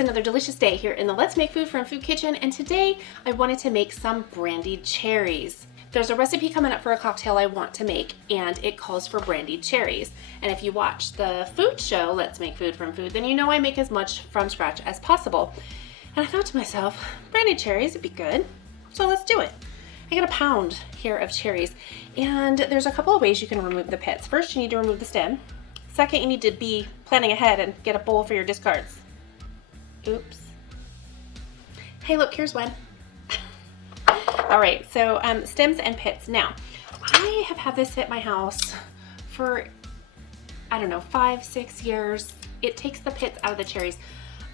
It's another delicious day here in the Let's Make Food from Food Kitchen, and today I wanted to make some brandied cherries. There's a recipe coming up for a cocktail I want to make, and it calls for brandied cherries. And if you watch the food show, Let's Make Food from Food, then you know I make as much from scratch as possible. And I thought to myself, brandied cherries would be good, so let's do it. I got a pound here of cherries, and there's a couple of ways you can remove the pits. First, you need to remove the stem. Second, you need to be planning ahead and get a bowl for your discards. Oops. Hey, look, here's one. All right, so stems and pits. Now, I have had this at my house for, I don't know, 5-6 years. It takes the pits out of the cherries.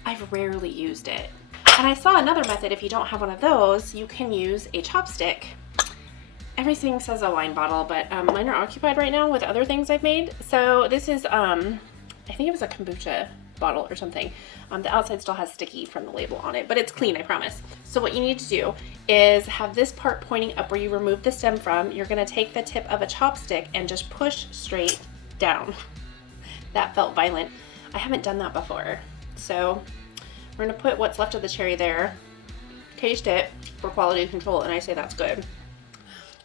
I've rarely used it. And I saw another method. If you don't have one of those, you can use a chopstick. Everything says a wine bottle, but mine are occupied right now with other things I've made. So this is, I think it was a kombucha bottle or something. The outside still has sticky from the label on it, but it's clean, I promise. So what you need to do is have this part pointing up where you remove the stem from. You're gonna take the tip of a chopstick and just push straight down. That felt violent. I haven't done that before. So we're gonna put what's left of the cherry there, taste it for quality control, and I say that's good.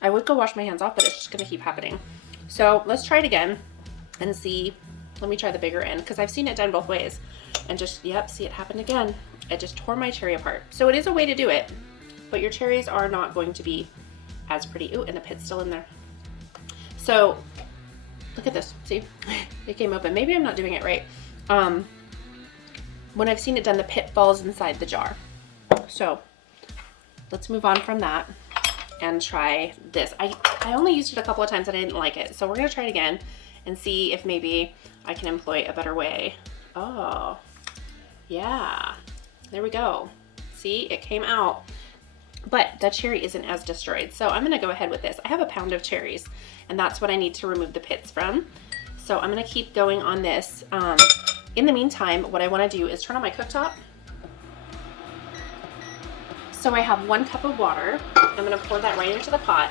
I would go wash my hands off, but it's just gonna keep happening. So let's try it again and see. Let me try the bigger end, because I've seen it done both ways. And just, yep, see it happen again. It just tore my cherry apart. So it is a way to do it, but your cherries are not going to be as pretty. Ooh, and the pit's still in there. So look at this, see? It came open. Maybe I'm not doing it right. When I've seen it done, the pit falls inside the jar. So let's move on from that and try this. I only used it a couple of times and I didn't like it. So we're gonna try it again and see if maybe I can employ a better way. Oh, yeah, there we go. See, it came out, but the cherry isn't as destroyed. So I'm gonna go ahead with this. I have a pound of cherries, and that's what I need to remove the pits from. So I'm gonna keep going on this. In the meantime, what I wanna do is turn on my cooktop. So I have 1 cup of water. I'm gonna pour that right into the pot.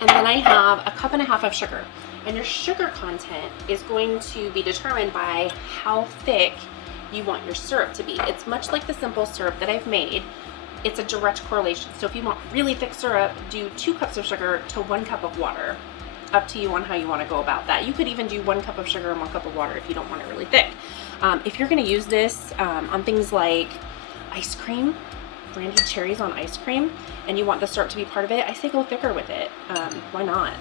And then I have 1.5 cups of sugar. And your sugar content is going to be determined by how thick you want your syrup to be. It's much like the simple syrup that I've made. It's a direct correlation. So if you want really thick syrup, do 2 cups of sugar to 1 cup of water. Up to you on how you want to go about that. You could even do 1 cup of sugar and 1 cup of water if you don't want it really thick. If you're going to use this on things like ice cream, brandied cherries on ice cream, and you want the syrup to be part of it, I say go thicker with it. Why not?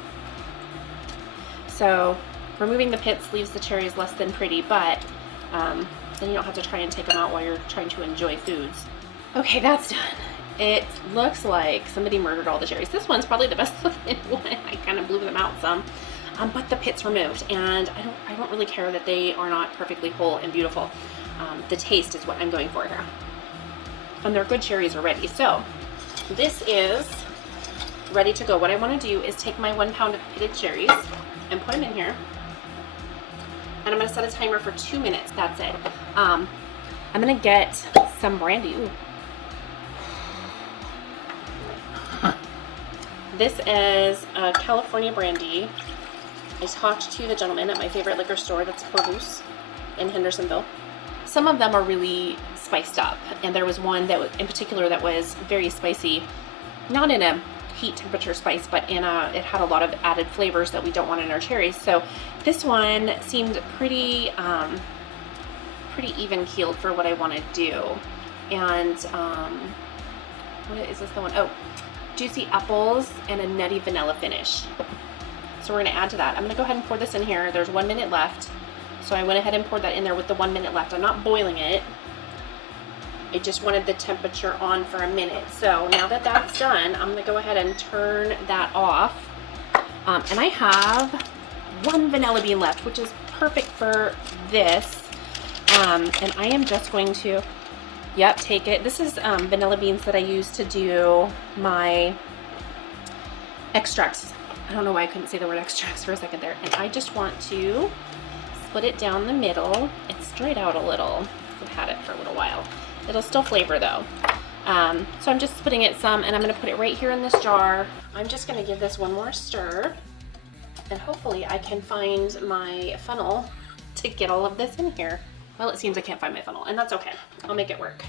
So removing the pits leaves the cherries less than pretty, but then you don't have to try and take them out while you're trying to enjoy foods. Okay, that's done. It looks like somebody murdered all the cherries. This one's probably the best looking one. I kind of blew them out some, but the pit's removed, and I don't really care that they are not perfectly whole and beautiful. The taste is what I'm going for here, and they're good cherries already. So this is ready to go. What I want to do is take my 1 pound of pitted cherries and put them in here, and I'm going to set a timer for 2 minutes. That's it. I'm going to get some brandy. Ooh. This is a California brandy. I talked to the gentleman at my favorite liquor store, that's Corvus in Hendersonville. Some of them are really spiced up, and there was one that was, in particular, that was very spicy, not in a heat temperature spice, but it had a lot of added flavors that we don't want in our cherries. So this one seemed pretty even keeled for what I want to do. And what is this the one? Oh, juicy apples and a nutty vanilla finish. So we're going to add to that. I'm going to go ahead and pour this in here. There's 1 minute left, so I went ahead and poured that in there with the 1 minute left. I'm not boiling it. I just wanted the temperature on for a minute. So now that that's done, I'm gonna go ahead and turn that off. And I have 1 vanilla bean left, which is perfect for this. And I am just going to, yep, take it. This is vanilla beans that I use to do my extracts. I don't know why I couldn't say the word extracts for a second there. And I just want to split it down the middle. It's dried out a little. I've had it for a little while. It'll still flavor though. So I'm just splitting it some, and I'm gonna put it right here in this jar. I'm just gonna give this one more stir, and hopefully I can find my funnel to get all of this in here. Well, it seems I can't find my funnel, and that's okay. I'll make it work.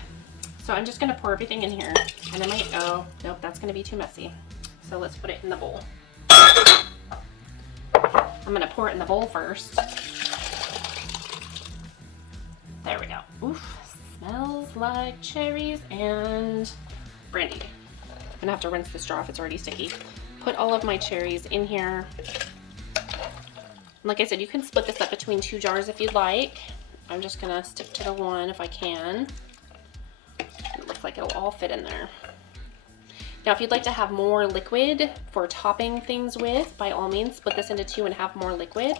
So I'm just gonna pour everything in here, and I might, oh, nope, that's gonna be too messy. So let's put it in the bowl. I'm gonna pour it in the bowl first. There we go. Oof, smells like cherries and brandy. I'm gonna have to rinse the straw if it's already sticky. Put all of my cherries in here. Like I said, you can split this up between 2 jars if you'd like. I'm just gonna stick to the one if I can. It looks like it'll all fit in there. Now, if you'd like to have more liquid for topping things with, by all means, split this into 2 and have more liquid.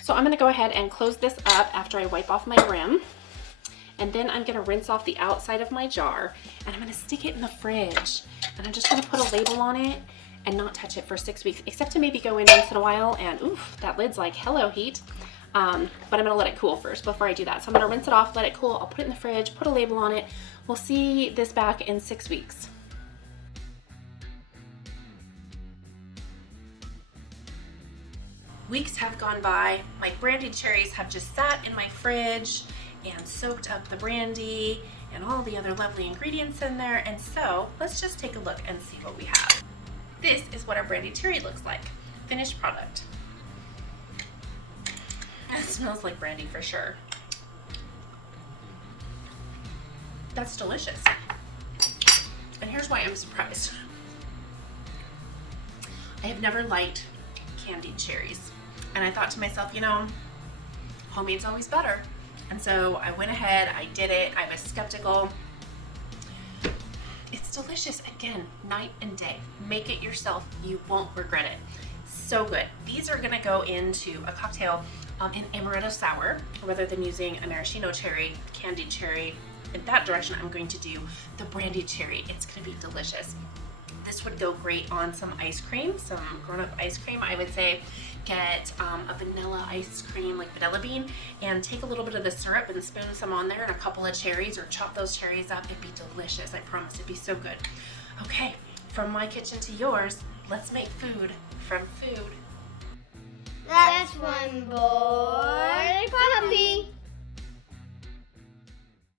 So I'm gonna go ahead and close this up after I wipe off my rim. And then I'm gonna rinse off the outside of my jar, and I'm gonna stick it in the fridge. And I'm just gonna put a label on it and not touch it for 6 weeks, except to maybe go in once in a while and oof, that lid's like, hello heat. But I'm gonna let it cool first before I do that. So I'm gonna rinse it off, let it cool, I'll put it in the fridge, put a label on it. We'll see this back in 6 weeks. Weeks have gone by. My brandied cherries have just sat in my fridge and soaked up the brandy and all the other lovely ingredients in there. And so let's just take a look and see what we have. This is what our brandied cherry looks like. Finished product. It smells like brandy for sure. That's delicious. And here's why I'm surprised. I have never liked candied cherries. And I thought to myself, you know, homemade's always better. And so I went ahead, I did it, I was skeptical. It's delicious. Again, night and day. Make it yourself, you won't regret it. So good. These are gonna go into a cocktail in amaretto sour, rather than using a maraschino cherry, candied cherry. In that direction, I'm going to do the brandied cherry. It's gonna be delicious. This would go great on some ice cream, some grown-up ice cream. I would say get a vanilla ice cream, like vanilla bean, and take a little bit of the syrup and spoon some on there and a couple of cherries, or chop those cherries up. It'd be delicious, I promise. It'd be so good. Okay, from my kitchen to yours, let's make food from food. That's one boy puppy.